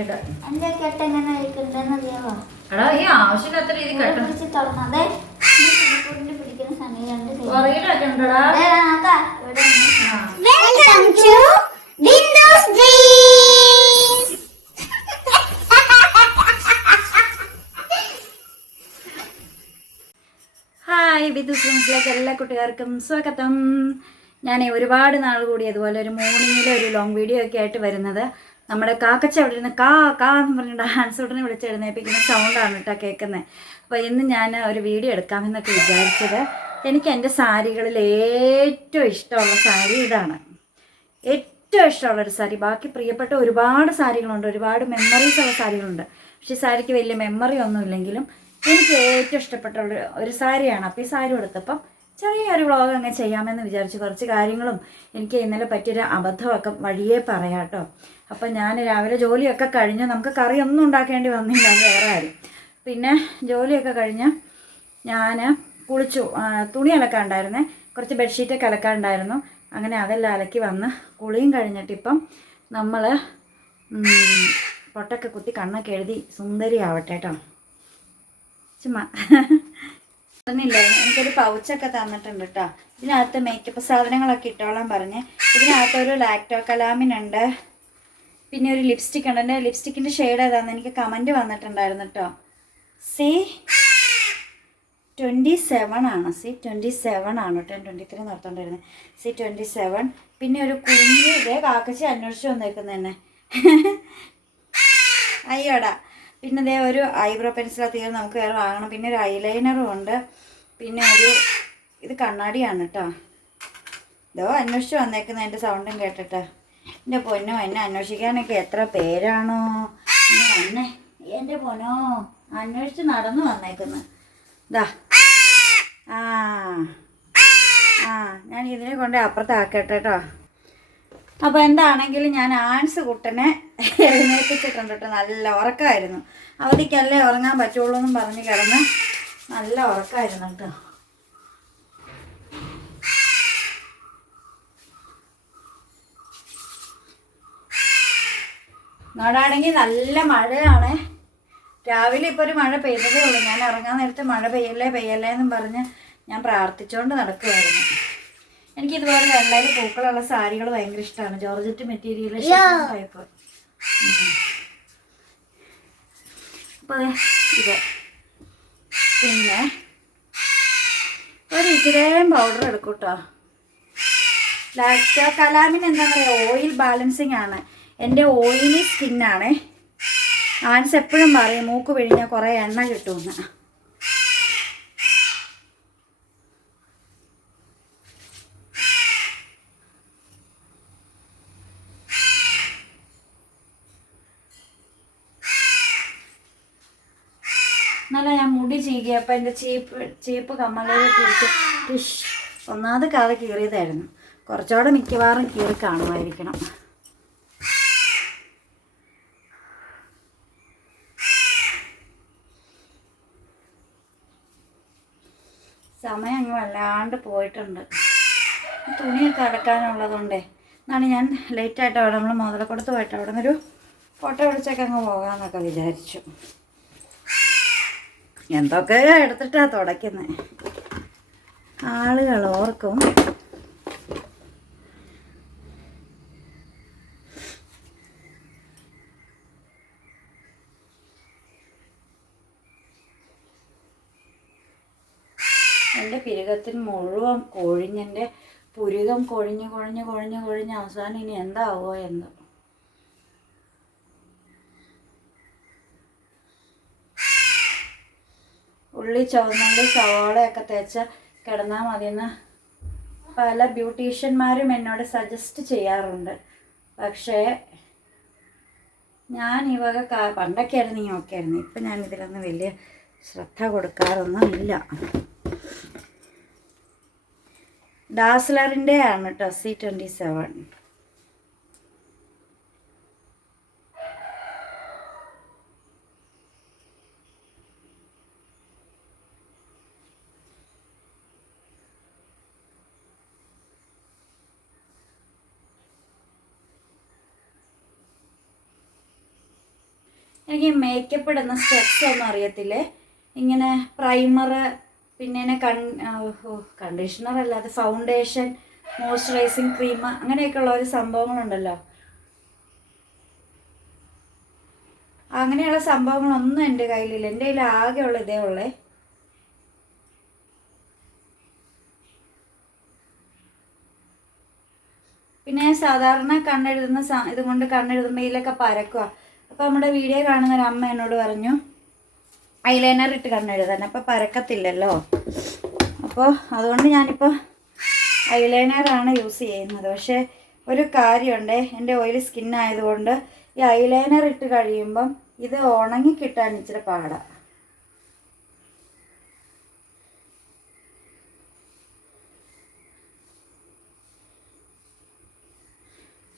Period എന്റെ കെട്ട് എങ്ങനെ ഇരിക്കണ്ടെന്ന് അറിയാവോ എടാ ഈ ആവശ്യമില്ലാത്ത രീതി ഇവിടെ കെട്ടണം പിടിച്ച് തുറന്നതേ പിടിക്കുന്ന സമയം രണ്ട് കൈ. പുറകിലൊക്കെ ഉണ്ടടാ ദേ നോക്കാ, ഇവിടെ ഉണ്ട്. ആ. Welcome to Windows Dreams. Hi Vidhu ഫ്രണ്ട്സിലേക്ക് എല്ലാ കുട്ടികാർക്കും സ്വാഗതം ഞാൻ ഒരുപാട് നാൾ കൂടി അതുപോലെ ഒരു മോർണിംഗിൽ ഒരു ലോങ് വീഡിയോ ഒക്കെ ആയിട്ട് വരുന്നത് നമ്മുടെ കാക്കച്ച അവിടെ ഇരുന്ന് കാ കാ എന്ന് പറഞ്ഞ ഡാൻസ് ഉടനെ വിളിച്ചെഴുന്നേപ്പിക്കുന്ന സൗണ്ടാണ് കേട്ടോ കേൾക്കുന്നത് അപ്പോൾ ഇന്ന് ഞാൻ ഒരു വീഡിയോ എടുക്കാമെന്നൊക്കെ വിചാരിച്ചത്. എനിക്ക് എന്റെ സാരികളിൽ ഏറ്റവും ഇഷ്ടമുള്ള സാരി ഇതാണ്. ഏറ്റവും ഇഷ്ടമുള്ളൊരു സാരി. ബാക്കി പ്രിയപ്പെട്ട ഒരുപാട് സാരികളുണ്ട്. ഒരുപാട് മെമ്മറീസ് ഉള്ള സാരികളുണ്ട്. പക്ഷേ സാരിക്ക് വലിയ മെമ്മറി ഒന്നും ഇല്ലെങ്കിലും എനിക്ക് ഏറ്റവും ഇഷ്ടപ്പെട്ട ഒരു ഒരു സാരിയാണ്. അപ്പോൾ ഈ സാരി കൊടുത്തപ്പം ചെറിയൊരു വ്ളോഗ് അങ്ങ് ചെയ്യാമെന്ന് വിചാരിച്ചു കുറച്ച് കാര്യങ്ങളും എനിക്ക് ഇന്നലെ പറ്റിയൊരു അബദ്ധമൊക്കെ വഴിയേ പറയാം കേട്ടോ. അപ്പം ഞാൻ രാവിലെ ജോലിയൊക്കെ കഴിഞ്ഞ് നമുക്ക് കറിയൊന്നും ഉണ്ടാക്കേണ്ടി വന്നില്ല വേറെ ആരും പിന്നെ ജോലിയൊക്കെ കഴിഞ്ഞ് ഞാൻ കുളിച്ചു. തുണി അലക്കാണ്ടായിരുന്നേ. കുറച്ച് ബെഡ്ഷീറ്റൊക്കെ അലക്കാണ്ടായിരുന്നു. അങ്ങനെ അതെല്ലാം അലക്കി വന്ന് കുളിയും കഴിഞ്ഞിട്ട് ഇപ്പം നമ്മൾ പൊട്ടൊക്കെ കുത്തി കണ്ണൊക്കെ എഴുതി സുന്ദരി ആവട്ടെ കേട്ടോ ചുമ്മാ. പറഞ്ഞില്ലേ എനിക്കൊരു പൗച്ചൊക്കെ തന്നിട്ടുണ്ട് കേട്ടോ ഇതിനകത്ത് മേക്കപ്പ് സാധനങ്ങളൊക്കെ ഇട്ടോളാൻ പറഞ്ഞ്. ഇതിനകത്തൊരു ലാക്ടോ കലാമിനുണ്ട് പിന്നെ ഒരു ലിപ്സ്റ്റിക് ഉണ്ട്. എന്റെ ലിപ്സ്റ്റിക്കിന്റെ ഷെയ്ഡ് ഏതാണെന്ന് എനിക്ക് കമന്റ് വന്നിട്ടുണ്ടായിരുന്നു കേട്ടോ സി ട്വന്റി സെവൻ ആണ്. സി ട്വന്റി സെവൻ ആണ് കേട്ടോ ട്വന്റി ത്രീ നിർത്തോണ്ടിരുന്നത് സി ട്വന്റി സെവൻ പിന്നെ ഒരു കുഞ്ഞ് ഇതേ കാക്കച്ചി അന്വേഷിച്ച് വന്നേക്കുന്നത് തന്നെ അയ്യോടാ. പിന്നെ ഇതേ ഒരു ഐബ്രോ പെൻസിൽ തീരെ നമുക്ക് വേറെ വാങ്ങണം. പിന്നെ ഒരു ഐലൈനറും ഉണ്ട്. പിന്നെ ഒരു ഇത് കണ്ണാടിയാണ് കേട്ടോ ഇതോ അന്വേഷിച്ച് വന്നേക്കുന്നത് എന്റെ സൗണ്ടും കേട്ടിട്ട്. എന്റെ പൊന്നോ എന്നെ അന്വേഷിക്കാനൊക്കെ എത്ര പേരാണോ? എന്നെ എന്റെ പൊന്നോ അന്വേഷിച്ച് നടന്നു വന്നേക്കുന്നു. ദാ. ആ. ആ ഞാൻ ഇതിനെ കൊണ്ട് അപ്പുറത്താക്കട്ടെ കേട്ടോ അപ്പോൾ എന്താണെങ്കിലും ഞാൻ ആൻസ് കുട്ടനെ എഴുന്നേൽപ്പിച്ചിട്ടുണ്ട് കേട്ടോ നല്ല ഉറക്കമായിരുന്നു. അവധിക്കല്ലേ ഉറങ്ങാൻ പറ്റുള്ളൂ എന്നും പറഞ്ഞ് കിടന്ന് നല്ല ഉറക്കമായിരുന്നു കേട്ടോ. നാടാണെങ്കിൽ നല്ല മഴയാണ്. രാവിലെ ഇപ്പോൾ ഒരു മഴ പെയ്തതേ ഉള്ളൂ. ഞാൻ ഇറങ്ങാൻ നേരത്തെ മഴ പെയ്യല്ലേ പെയ്യല്ലേ എന്നും പറഞ്ഞ് ഞാൻ പ്രാർത്ഥിച്ചുകൊണ്ട് നടക്കുമായിരുന്നു എനിക്ക് ഇതുപോലെ വെള്ളയിൽ പൂക്കളുള്ള സാരികൾ ഭയങ്കര ഇഷ്ടമാണ് ജോർജറ്റ് മെറ്റീരിയൽ ടൈപ്പ് അപ്പോൾ ഇത്. പിന്നെ ഒരു ഇച്ചിരേം പൗഡർ എടുക്കൂട്ടോ. കേട്ടോ ലാക്ടോ കലാമിന് എന്താ പറയുക ഓയിൽ ബാലൻസിങ് ആണ്. എന്റെ ഓയിലി സ്കിന്നാണേ. ആൻസ് എപ്പോഴും പറയും മൂക്ക് പിഴിഞ്ഞാൽ കുറേ എണ്ണ കിട്ടുമെന്ന്. എന്നാലും ഞാൻ മുടി ചീകിയപ്പോൾ എന്റെ ചീപ്പ് ചീപ്പ് കമ്മലയിൽ കുറിച്ച് ടിഷ് ഒന്നാമത് കഥ കീറിയതായിരുന്നു. കുറച്ചുകൂടെ മിക്കവാറും കീറി കാണുമായിരിക്കണം. സമയം അങ്ങ് വല്ലാണ്ട് പോയിട്ടുണ്ട്. തുണിയൊക്കെ അടക്കാനുള്ളതുകൊണ്ടേ എന്നാണ് ഞാൻ ലേറ്റായിട്ട് അവിടെ നമ്മൾ മുതലക്കൊടുത്ത് പോയിട്ട് അവിടെ നിന്നൊരു ഫോട്ടോ വിളിച്ചൊക്കെ അങ്ങ് പോകാമെന്നൊക്കെ വിചാരിച്ചു. എന്തൊക്കെ എടുത്തിട്ടാണ് തുടയ്ക്കുന്നത് ആളുകൾ ഓർക്കും. പിരുകത്തിന് മുഴുവൻ കൊഴിഞ്ഞെന്റെ പുരികം കൊഴിഞ്ഞ് കൊഴിഞ്ഞ് കൊഴിഞ്ഞ് കൊഴിഞ്ഞ് അവസാനം ഇനി എന്താവോ എന്ന്. ഉള്ളി ചുവന്നുള്ളി സവാളയൊക്കെ തേച്ച് കിടന്നാൽ മതിയെന്ന് പല ബ്യൂട്ടീഷ്യന്മാരും എന്നോട് സജസ്റ്റ് ചെയ്യാറുണ്ട്. പക്ഷേ ഞാൻ ഈ വക പണ്ടൊക്കെ ഈ ഓക്കെ ആയിരുന്നു. ഇപ്പം ഞാൻ ഇതിലൊന്നും വലിയ ശ്രദ്ധ കൊടുക്കാറൊന്നും ഇല്ല. ഡാസ്ലറിന്റെ ആണ് കേട്ടോ സി ട്വന്റി സെവൻ. എനിക്ക് മേക്കപ്പ് ഇടുന്ന സ്റ്റെപ്സ് ഒന്നും അറിയത്തില്ലേ? ഇങ്ങനെ പ്രൈമർ പിന്നെ കൺ കണ്ടീഷണർ അല്ലാതെ ഫൗണ്ടേഷൻ മോയ്സ്ചറൈസിങ് ക്രീം അങ്ങനെയൊക്കെ ഉള്ള ഒരു സംഭവങ്ങളുണ്ടല്ലോ. അങ്ങനെയുള്ള സംഭവങ്ങളൊന്നും എന്റെ കയ്യിലില്ല. എന്റെ കയ്യിൽ ഉള്ള ഇതേ ഉള്ളേ. പിന്നെ സാധാരണ കണ്ണെഴുതുന്ന ഇതുകൊണ്ട് കണ്ണെഴുതുമ്പോൾ പരക്കുക അപ്പോൾ നമ്മുടെ വീഡിയോ കാണുന്ന ഒരു അമ്മ എന്നോട് പറഞ്ഞു ഐലൈനർ ഇട്ട് കണ്ണെഴുതാൻ അപ്പോൾ പരക്കത്തില്ലല്ലോ. അപ്പോൾ അതുകൊണ്ട് ഞാനിപ്പോൾ ഐലൈനറാണ് യൂസ് ചെയ്യുന്നത്. പക്ഷേ ഒരു കാര്യമുണ്ട്. എന്റെ ഓയിലി സ്കിൻ ആയതുകൊണ്ട് ഈ ഐലൈനർ ഇട്ട് കഴിയുമ്പം ഇത് ഉണങ്ങി കിട്ടാൻ ഇച്ചിരി പാടാണ്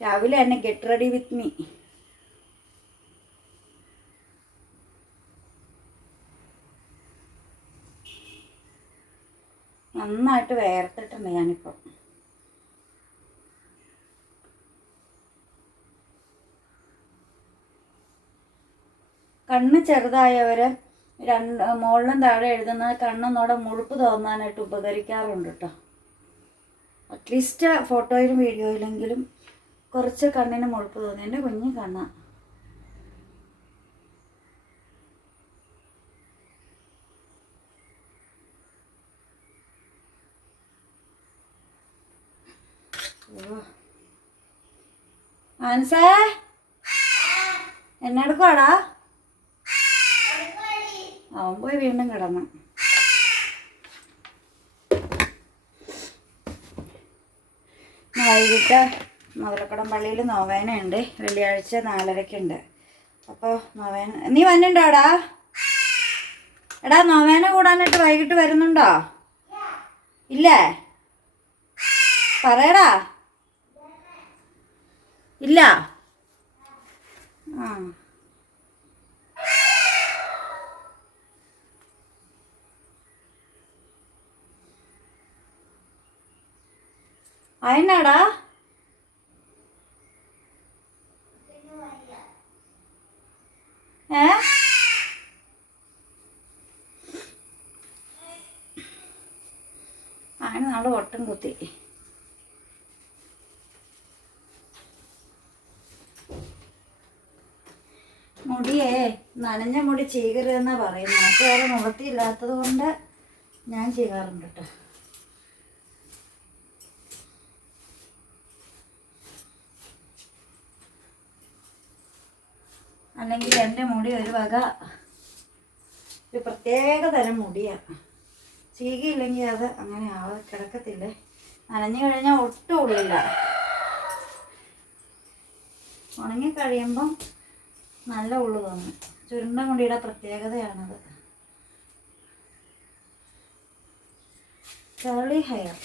രാവിലെ തന്നെ ഗെറ്റ് റെഡി വിത്ത് മീ നന്നായിട്ട് വേർത്തിട്ടുണ്ട് ഞാനിപ്പോൾ കണ്ണ് ചെറുതായവരെ രണ്ട് മുകളിലും താഴെ എഴുതുന്നത് കണ്ണൊന്നോടെ മുഴുപ്പ് തോന്നാനായിട്ട് ഉപകരിക്കാറുണ്ട് കേട്ടോ അറ്റ്ലീസ്റ്റ് ഫോട്ടോയിലും വീഡിയോയിലെങ്കിലും കുറച്ച് കണ്ണിന് മുഴുപ്പ് തോന്നി. എന്റെ കുഞ്ഞു കണ്ണ എന്നെ അവൻ പോയി വീണ്ടും കിടന്നു. വൈകിട്ട് മുതലക്കുടം പള്ളിയിൽ നോവേനയുണ്ട്. വെള്ളിയാഴ്ച നാലരയ്ക്കുണ്ട്. അപ്പോൾ നോവേന നീ വന്നിട്ടുണ്ടോടാ എടാ നോവേന കൂടാനായിട്ട് വൈകിട്ട് വരുന്നുണ്ടോ? ഇല്ലേ? പറയടാ. ഇല്ല. ആ. അയനാടാ ഏ അങ്ങനെ നാളെ ഒട്ടും കുത്തി മുടിയേ നനഞ്ഞ മുടി ചീകരുതെന്നാ പറയുന്നത്. എനിക്ക് വേറെ നിവൃത്തിയില്ലാത്തത് കൊണ്ട് ഞാൻ ചെയ്യാറുണ്ട് കേട്ടോ അല്ലെങ്കിൽ എന്റെ മുടി ഒരു വക ഒരു പ്രത്യേക തരം മുടിയാണ് ചീകിയില്ലെങ്കിൽ അത് അങ്ങനെ ആവാ കിടക്കത്തില്ലേ. നനഞ്ഞു കഴിഞ്ഞാൽ ഒട്ടും ഉള്ളില്ല. ഉണങ്ങി കഴിയുമ്പം നല്ല ഉള്ളു തോന്നും. ചുരുണ്ട മുടിയുടെ പ്രത്യേകതയാണത്. കേളി ഹെയർ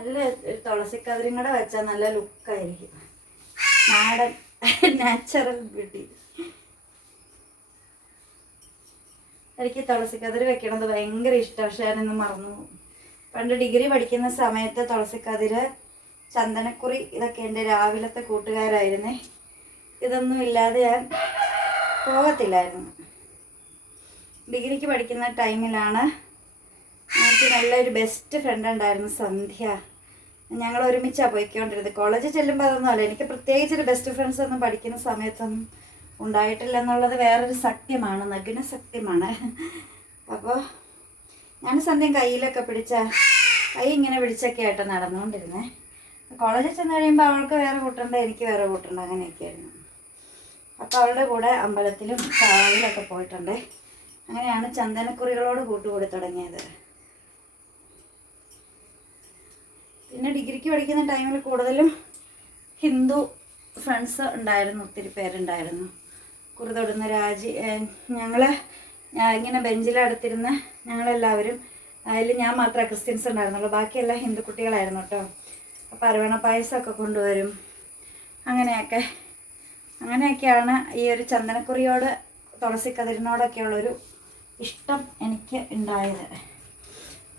നല്ല തുളസിക്കതിരും കൂടെ വെച്ചാൽ നല്ല ലുക്കായിരിക്കും. നാടൻ നാച്ചുറൽ ബ്യൂട്ടി എനിക്ക് തുളസിക്കതിര് വെക്കണത് ഭയങ്കര ഇഷ്ടം പക്ഷെ ഞാനൊന്ന് മറന്നു. പണ്ട് ഡിഗ്രി പഠിക്കുന്ന സമയത്ത് തുളസിക്കതിര് ചന്ദനക്കുറി ഇതൊക്കെ എന്റെ രാവിലത്തെ കൂട്ടുകാരായിരുന്നേ. ഇതൊന്നും ഇല്ലാതെ ഞാൻ പോകത്തില്ലായിരുന്നു. ഡിഗ്രിക്ക് പഠിക്കുന്ന ടൈമിലാണ് എനിക്ക് നല്ലൊരു ബെസ്റ്റ് ഫ്രണ്ട് ഉണ്ടായിരുന്നു സന്ധ്യ. ഞങ്ങൾ ഒരുമിച്ചാണ് പോയിക്കൊണ്ടിരുന്നത്. കോളേജിൽ ചെല്ലുമ്പോൾ അതൊന്നും അല്ല. എനിക്ക് പ്രത്യേകിച്ച് ബെസ്റ്റ് ഫ്രണ്ട്സ് ഒന്നും പഠിക്കുന്ന സമയത്തൊന്നും ഉണ്ടായിട്ടില്ല എന്നുള്ളത് വേറൊരു സത്യമാണ്. നഗ്ന സത്യമാണ്. അപ്പോൾ ഞാൻ സന്ധ്യം കയ്യിലൊക്കെ പിടിച്ച കൈ ഇങ്ങനെ പിടിച്ചൊക്കെ ആയിട്ട് നടന്നുകൊണ്ടിരുന്നേ. കോളേജിൽ ചെന്ന് കഴിയുമ്പോൾ അവൾക്ക് വേറെ കൂട്ടുണ്ട് എനിക്ക് വേറെ കൂട്ടുണ്ട് അങ്ങനെയൊക്കെയായിരുന്നു അപ്പോൾ അവളുടെ കൂടെ അമ്പലത്തിലും കാവിലൊക്കെ പോയിട്ടുണ്ട്. അങ്ങനെയാണ് ചന്ദനക്കുറികളോട് കൂട്ടുകൂടി തുടങ്ങിയത്. പിന്നെ ഡിഗ്രിക്ക് പഠിക്കുന്ന ടൈമിൽ കൂടുതലും ഹിന്ദു ഫ്രണ്ട്സ് ഉണ്ടായിരുന്നു ഒത്തിരി പേരുണ്ടായിരുന്നു. കുറുതൊടുന്ന രാജി ഞങ്ങൾ ഇങ്ങനെ ബെഞ്ചിലടുത്തിരുന്ന് ഞങ്ങളെല്ലാവരും അതിൽ ഞാൻ മാത്രമേ ക്രിസ്ത്യൻസ് ഉണ്ടായിരുന്നുള്ളൂ ബാക്കിയെല്ലാം ഹിന്ദു കുട്ടികളായിരുന്നു കേട്ടോ അപ്പോൾ അരവണ പായസമൊക്കെ കൊണ്ടുവരും. അങ്ങനെയൊക്കെ അങ്ങനെയൊക്കെയാണ് ഈ ഒരു ചന്ദനക്കുറിയോട് തുളസി കതിരിനോടൊക്കെയുള്ളൊരു ഇഷ്ടം എനിക്ക് ഉണ്ടായത്.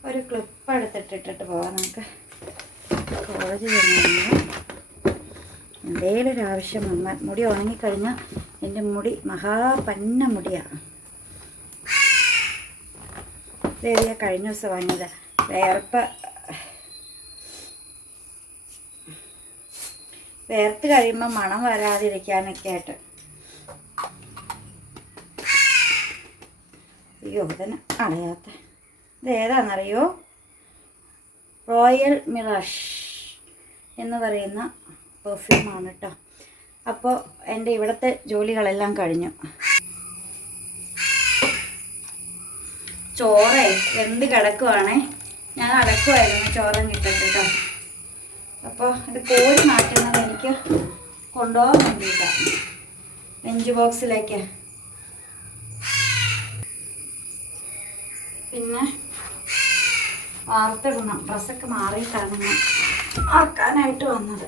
ഒരു ക്ലിപ്പ് എടുത്തിട്ടിട്ടിട്ട് പോവാം നമുക്ക്. കോളേജ് ചെന്നു എന്തേലും ഒരു ആവശ്യം വന്നാൽ മുടി ഉണങ്ങിക്കഴിഞ്ഞാൽ എന്റെ മുടി മഹാപന്ന മുടിയാണ് ഇതേറിയ കഴിഞ്ഞ ദിവസം വാങ്ങിയത്? വേർപ്പ് വേർത്ത് കഴിയുമ്പോൾ മണം വരാതിരിക്കാനൊക്കെ ആയിട്ട്. അയ്യോ ഇതിന് അറിയാത്ത ഇത് ഏതാണെന്നറിയോ? റോയൽ മിറാഷ് എന്ന് പറയുന്ന പെർഫ്യൂമാണ് കേട്ടോ അപ്പോൾ എന്റെ ഇവിടുത്തെ ജോലികളെല്ലാം കഴിഞ്ഞു. ചോറേ വെന്ത് കിടക്കുവാണേ. ഞാൻ അടക്കുമായിരുന്നു ചോറും കിട്ടട്ടെ കേട്ടോ അപ്പോൾ ഇത് കോഴി മാറ്റുന്നത് എനിക്ക് കൊണ്ടുപോകാൻ വേണ്ടിയിട്ടാണ് ലഞ്ച് ബോക്സിലേക്ക്. പിന്നെ വാർത്തിടണം ഡ്രസ്സൊക്കെ മാറിയിട്ടാണ് ഞാൻ ആക്കാനായിട്ട് വന്നത്.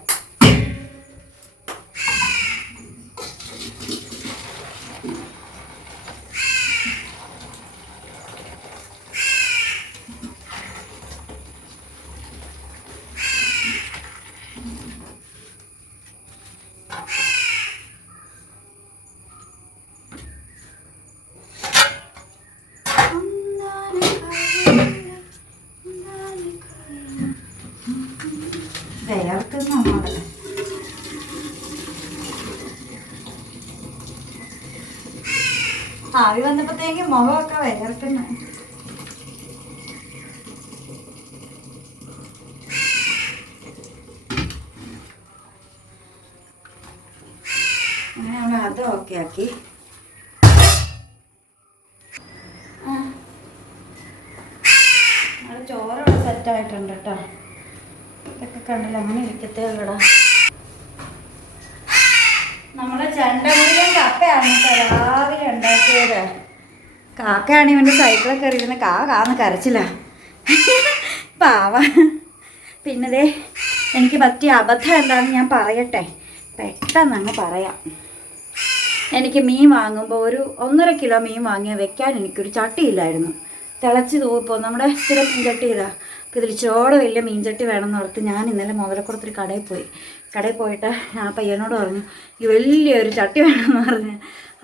ആവി വന്നപ്പോഴത്തേക്ക് മുഖമൊക്കെ വേർക്കുന്നു അങ്ങനെ അത് ഓക്കെ ആക്കി. ചോറോടെ സെറ്റായിട്ടുണ്ട് കേട്ടോ ഇതൊക്കെ കണ്ടില്ല? അങ്ങനെ ഇരിക്കത്തേ ഉള്ളടാ. നമ്മുടെ ചെണ്ടമുടിയും കപ്പയാണ് കേട്ടോ ഉണ്ടാക്കിയത്? കാക്കയാണ് ഇവന്റെ സൈക്കിളൊക്കെ എറിയുന്ന കാ കാന്ന് കരച്ചില്ല പാവ. പിന്നെ ദേ എനിക്ക് പറ്റിയ അബദ്ധം എന്താണെന്ന് ഞാൻ പറയട്ടെ. പെട്ടെന്ന് അങ്ങ് പറയാം. എനിക്ക് മീൻ വാങ്ങുമ്പോൾ ഒരു ഒന്നര കിലോ മീൻ വാങ്ങിയാൽ വെക്കാൻ എനിക്കൊരു ചട്ടിയില്ലായിരുന്നു. തിളച്ച് തൂപ്പോൾ നമ്മുടെ സ്ഥിരം മീൻചട്ടി അപ്പോൾ ഇതിൽ ചോട് വലിയ മീൻചട്ടി വേണമെന്ന് ഓർത്ത് ഞാൻ ഇന്നലെ മുതലക്കുളത്തൊരു കടയിൽ പോയി. കടയിൽ പോയിട്ട് ആ പയ്യനോട് പറഞ്ഞു ഈ വലിയൊരു ചട്ടി വേണമെന്ന് പറഞ്ഞു.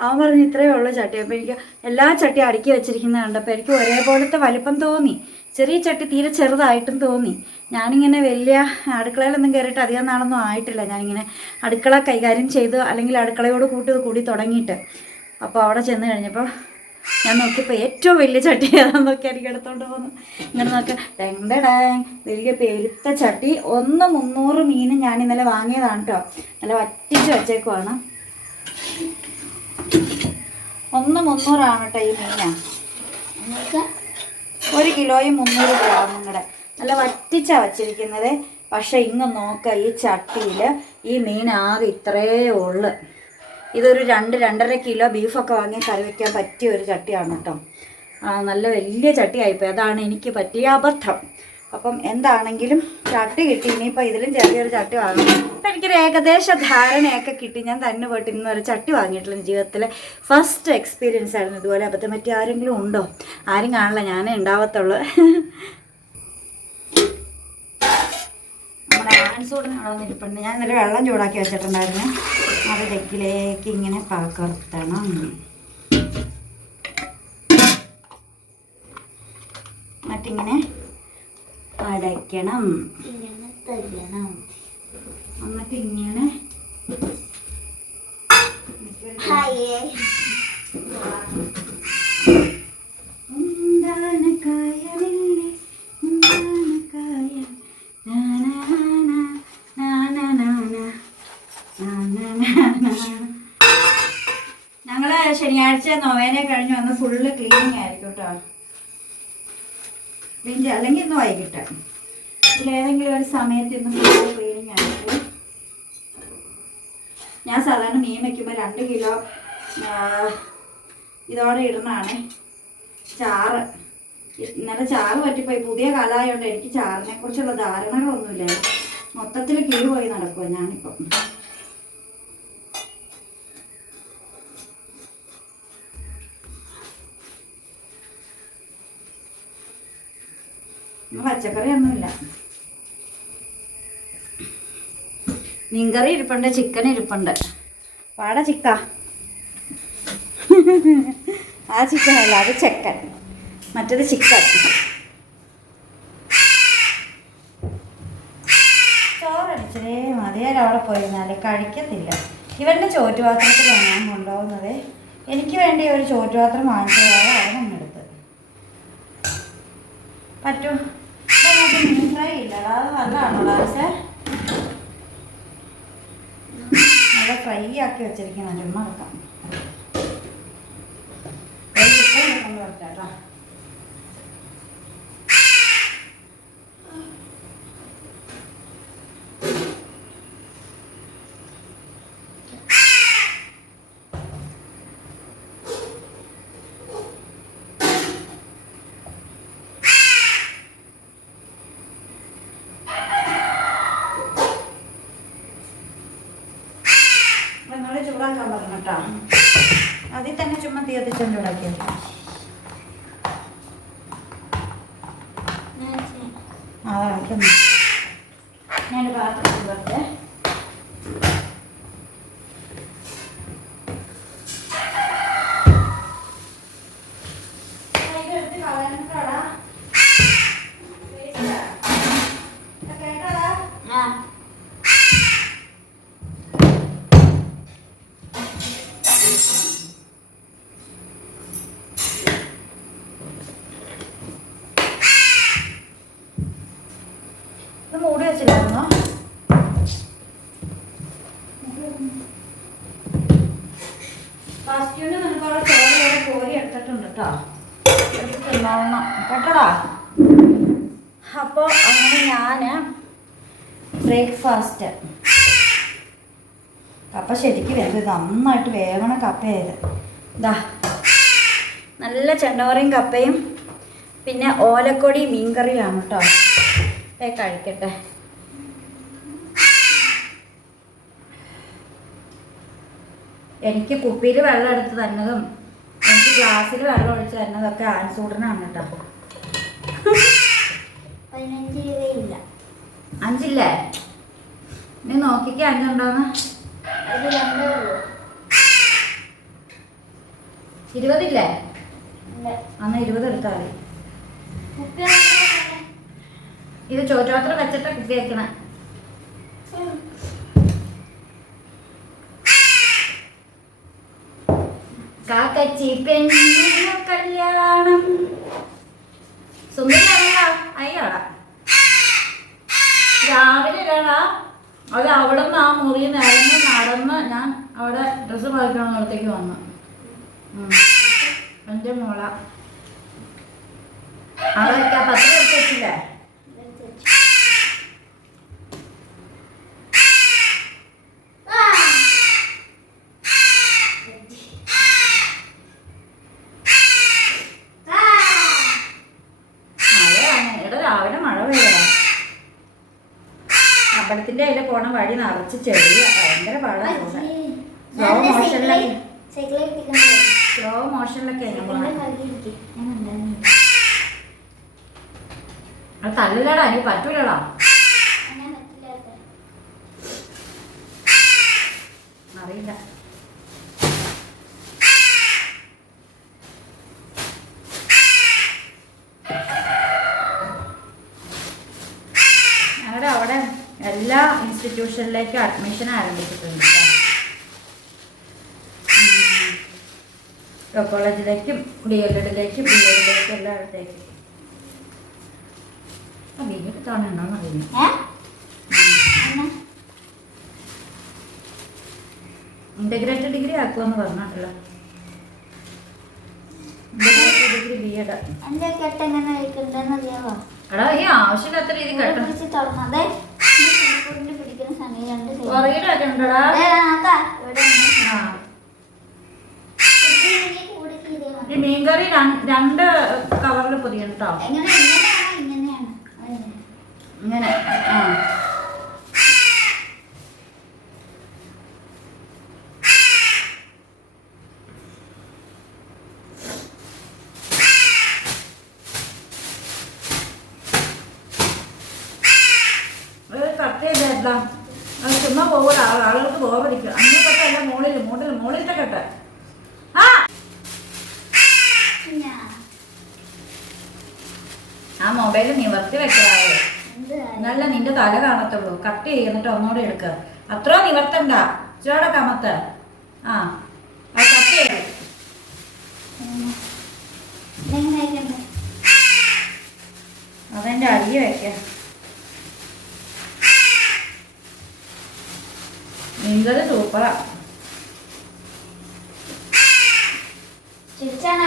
അവൻ പറഞ്ഞു ഇത്രയേ ഉള്ളൂ ചട്ടി. അപ്പോൾ എനിക്ക് എല്ലാ ചട്ടി അടുക്കി വെച്ചിരിക്കുന്നത് കണ്ടപ്പോൾ എനിക്ക് ഒരേപോലത്തെ വലിപ്പം തോന്നി. ചെറിയ ചട്ടി തീരെ ചെറുതായിട്ടും തോന്നി. ഞാനിങ്ങനെ വലിയ അടുക്കളയിലൊന്നും കയറിയിട്ട് അധികം നാളൊന്നും ആയിട്ടില്ല. ഞാനിങ്ങനെ അടുക്കള കൈകാര്യം ചെയ്ത് അല്ലെങ്കിൽ അടുക്കളയോട് കൂട്ടി കൂടി തുടങ്ങിയിട്ട്. അപ്പോൾ അവിടെ ചെന്ന് കഴിഞ്ഞപ്പോൾ ഞാൻ നോക്കിയപ്പോൾ ഏറ്റവും വലിയ ചട്ടി ഏതാണെന്ന് നോക്കി എനിക്ക് എടുത്തോണ്ട് പോന്നു. ഇങ്ങനെ നോക്കുക ഡാങ് വലിയ പെരുത്ത ചട്ടി. ഒന്ന് മുന്നൂറ് മീൻ ഞാൻ ഇന്നലെ വാങ്ങിയതാണ് കേട്ടോ നല്ല വറ്റിച്ച് വെച്ചേക്കുവാണ്. ഒന്ന് മുന്നൂറാണ് കേട്ടോ ഈ മീന. ഒരു കിലോയും മുന്നൂറ് ഗ്രാമും കൂടെ നല്ല വറ്റിച്ച വച്ചിരിക്കുന്നത്. പക്ഷെ ഇങ്ങ് നോക്ക ഈ ചട്ടിയിൽ ഈ മീൻ ആകെ ഇത്രയേ ഉള്ളു. ഇതൊരു രണ്ട് രണ്ടര കിലോ ബീഫൊക്കെ വാങ്ങി കറി വയ്ക്കാൻ പറ്റിയ ഒരു ചട്ടിയാണ് കേട്ടോ നല്ല വലിയ ചട്ടിയായിപ്പോയി. അതാണ് എനിക്ക് പറ്റിയ അബദ്ധം. അപ്പം എന്താണെങ്കിലും ചട്ടി കിട്ടി. ഇനിയിപ്പോൾ ഇതിലും ചെറിയൊരു ചട്ടി വാങ്ങും അപ്പം എനിക്കൊരു ഏകദേശ ധാരണയൊക്കെ കിട്ടി. ഞാൻ തന്നെ പോയിട്ട് ഇന്ന് ഒരു ചട്ടി വാങ്ങിയിട്ടില്ല ജീവിതത്തിലെ ഫസ്റ്റ് എക്സ്പീരിയൻസ് ആയിരുന്നു ഇതുപോലെ അബദ്ധം പറ്റി ആരെങ്കിലും ഉണ്ടോ? ആരും കാണില്ല. ഞാനേ ഉണ്ടാവത്തുള്ളൂ. നമ്മുടെ ആൻസൂടിന് അവിടെ ഞാൻ ഇന്നലെ വെള്ളം ചൂടാക്കി വെച്ചിട്ടുണ്ടായിരുന്നു. അത് ഡെക്കിലേക്ക് ഇങ്ങനെ പകർത്തണം. മറ്റിങ്ങനെ അടയ്ക്കണം എന്നിട്ട് ഇങ്ങനെ. ഞങ്ങൾ ശനിയാഴ്ച നൊവേനെ കഴിഞ്ഞ് വന്ന് ഫുള്ള് ക്ലീനിങ് ആയിരിക്കും കേട്ടോ അല്ലെങ്കിൽ ഇന്ന് വൈകിട്ട്. ഇതിലേതെങ്കിലും ഒരു സമയത്ത് ഇന്ന് ക്ലീനിങ് ഞാൻ സാധാരണ മീൻ വയ്ക്കുമ്പോൾ രണ്ട് കിലോ ഇതോടെ ഇടുന്നതാണ് ചാറ്. ഇന്നലെ ചാറ് പറ്റിപ്പോയി. പുതിയ കാലമായതുകൊണ്ട് എനിക്ക് ചാറിനെ കുറിച്ചുള്ള ധാരണകളൊന്നുമില്ല. മൊത്തത്തിൽ കീഴ് പോയി നടക്കുക ഞാനിപ്പം. പച്ചക്കറി ഒന്നുമില്ല മീൻകറി ഇരിപ്പുണ്ട് ചിക്കൻ ഇരിപ്പുണ്ട്. പാട ചിക്ക. ആ ചിക്കൻ അല്ല അത് ചെക്കൻ മറ്റത് ചിക്കൻ ചോറടിച്ചേ മതിയാലും അവിടെ പോയിരുന്നാലേ കഴിക്കത്തില്ല. ഇവന്റെ ചോറ്റുപാത്രത്തിലാണ് ഞാൻ കൊണ്ടുപോകുന്നത്. എനിക്ക് വേണ്ടി ഒരു ചോറ്റുപാത്രം വാങ്ങിച്ചതാണ് അവിടെ നിന്നെടുത്ത് പറ്റൂ. മീൻ ഫ്രൈ ഇല്ലടാ അത് നല്ലതാണോ ലാസേ നല്ല ഫ്രൈ ആക്കി വെച്ചിരിക്കണം ചുമ്മാ വെക്കാം. വെക്കാം കേട്ടോ. ചൂടാക്കാൻ പറഞ്ഞു കേട്ടോ അതിൽ തന്നെ ചുമ്മാ തീ കത്തിച്ചും ചൂടാക്കിയാൽ ഞാൻ പാത്രം അപ്പോൾ അങ്ങനെ ഞാൻ ബ്രേക്ക്ഫാസ്റ്റ് കപ്പ ശരിക്കും വേണ്ടത് നന്നായിട്ട് വേവണ കപ്പയായത്. ഇതാ നല്ല ചെണ്ടോറയും കപ്പയും പിന്നെ ഓലക്കൊടി മീൻകറിയാണ് കേട്ടോ ഏ കഴിക്കട്ടെ. എനിക്ക് കുപ്പിയിൽ വെള്ളം എടുത്ത് തന്നതും എനിക്ക് ഗ്ലാസ്സിൽ വെള്ളം ഒഴിച്ച് തന്നതൊക്കെ ആൻസൂടനാണ് കേട്ടോ പതിനഞ്ച് രൂപയില്ല. അഞ്ചില്ലേ? നീ നോക്കിക്ക അഞ്ചുണ്ടോന്ന് ഇരുപതില്ലേ. അന്ന് ഇരുപത് എടുത്താൽ മതി. ഇത് ചോറ്റോത്ര വെച്ചിട്ട് കുപ്പി വെക്കണേ. കാക്കച്ചി സുന്ദരിയാണല്ലോ അയ്യോടാ രാവിലെ ഒരാളാ അത് അവിടെ നിന്ന് ആ മുറി നിറഞ്ഞ് നടന്ന് ഞാൻ അവിടെ ഡ്രസ്സ് മാറിക്കണമെന്നിടത്തേക്ക് വന്നു. എന്റെ മോള. അവിടെ പത്ത് വെച്ചില്ലേ എടുത്ത് വെച്ചു. മഴയാണ് ഇവിടെ രാവിലെ മഴ പെയ്യണം അമ്പലത്തിന്റെ അതിലെ പോണ വഴി നിറച്ച് ചെറിയ ഭയങ്കര പാടാ സ്ലോ മോഷനിലൊക്കെ മോഷനിലൊക്കെ. അത് തല്ലില്ലടാ എനിക്ക് പറ്റൂലടാ. അറിയില്ല ഞങ്ങളുടെ അവിടെ എല്ലാ ഇൻസ്റ്റിറ്റ്യൂഷനിലേക്കും അഡ്മിഷൻ ആരംഭിച്ചിട്ടുണ്ട്. കേട്ടോ. കോളേജിലേക്കും ഡി എൽ എഡിലേക്കും ബി എഡിലേക്കും എല്ലായിടത്തേക്കും. തവണ ഉണ്ടോന്ന്? ഇന്റഗ്രേറ്റഡ് ഡിഗ്രി ആക്കുമെന്ന് പറഞ്ഞിട്ടുള്ള. ഡിഗ്രി ബി എഡ് എന്റെ കെട്ട് എങ്ങനെ എടാ ഈ ആവശ്യമില്ലാത്ത രീതി കേട്ടോ തുറന്നതേ പുറകിലൊക്കെ ഉണ്ടടാ. ഈ മീൻകറി രണ്ട് കവറിൽ പൊതിയണം കേട്ടോ? ഇങ്ങനെ. ആ. കട്ട് അത് ചുമ്മാ പോകൂല ആളുകൾക്ക് പോകാതിരിക്കും അങ്ങനെ കട്ടല്ല മോളിൽ മോട്ടിൽ മോളിലത്തെ കട്ട് ആ! ആ മൊബൈൽ നിവർത്തി കാര്യം? എന്നല്ല നിന്റെ തല കാണത്തുള്ളൂ. കട്ട് ചെയ്യുന്നിട്ട് ഒന്നുകൂടെ എടുക്കുക അത്ര നിവർത്തണ്ട. ചോടെ കമത്ത്. ആ. കട്ട് ചെയ്ത്? അതെന്റെ അടിയ വെക്ക മീൻകറി സൂപ്പറാ തിരിച്ചാണ്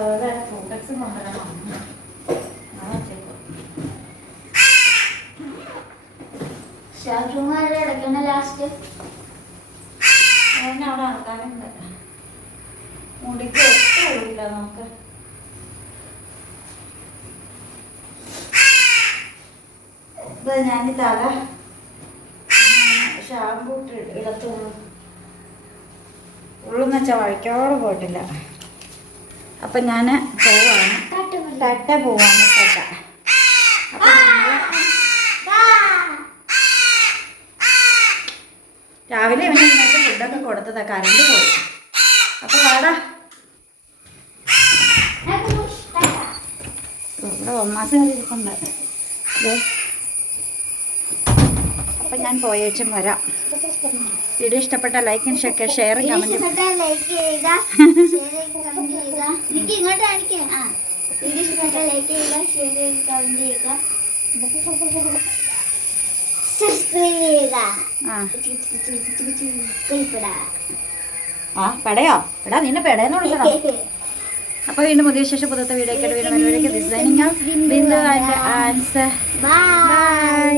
അതുപോലെ ഫ്രൂട്ടക്സ് കൊണ്ടുവരണം ഷാജുമാരുടെ അടയ്ക്കണ ലാസ്റ്റ് അതിന് അവിടെ ആൾക്കാരുണ്ട് മുടിക്ക് ഒട്ടും ഒഴിവില്ല നമുക്ക് ഇപ്പൊ ഞാൻ തല ഷാമ്പൂട്ട് ഇടത്തുള്ളൂ ഉള്ളെന്ന് വെച്ചാൽ വഴിക്കോട് പോയിട്ടില്ല അപ്പൊ ഞാൻ പോവാണ്. തട്ട പോവാണ് രാവിലെ അവന് ഇങ്ങോട്ട് ഫുഡൊക്കെ കൊടുത്തതാ കറണ്ട് പോയി. അപ്പൊ വാടാ. ഇവിടെ ഒന്നാസം ദേ. അപ്പൊ ഞാൻ പോയേച്ചും വരാം. വീഡിയോ ഇഷ്ടപ്പെട്ട ലൈക്കും ചെയ്യുക ഷെയർ ഷെയർ കമന്റ് ആ. പെടയോ? എടാ നിന്നെ പെടയെന്ന് വിളിക്കണം അപ്പൊ വീണ്ടും പുതിയ ശേഷം പുതിയ വീഡിയോ വീണ്ടും designing Bindu and answer by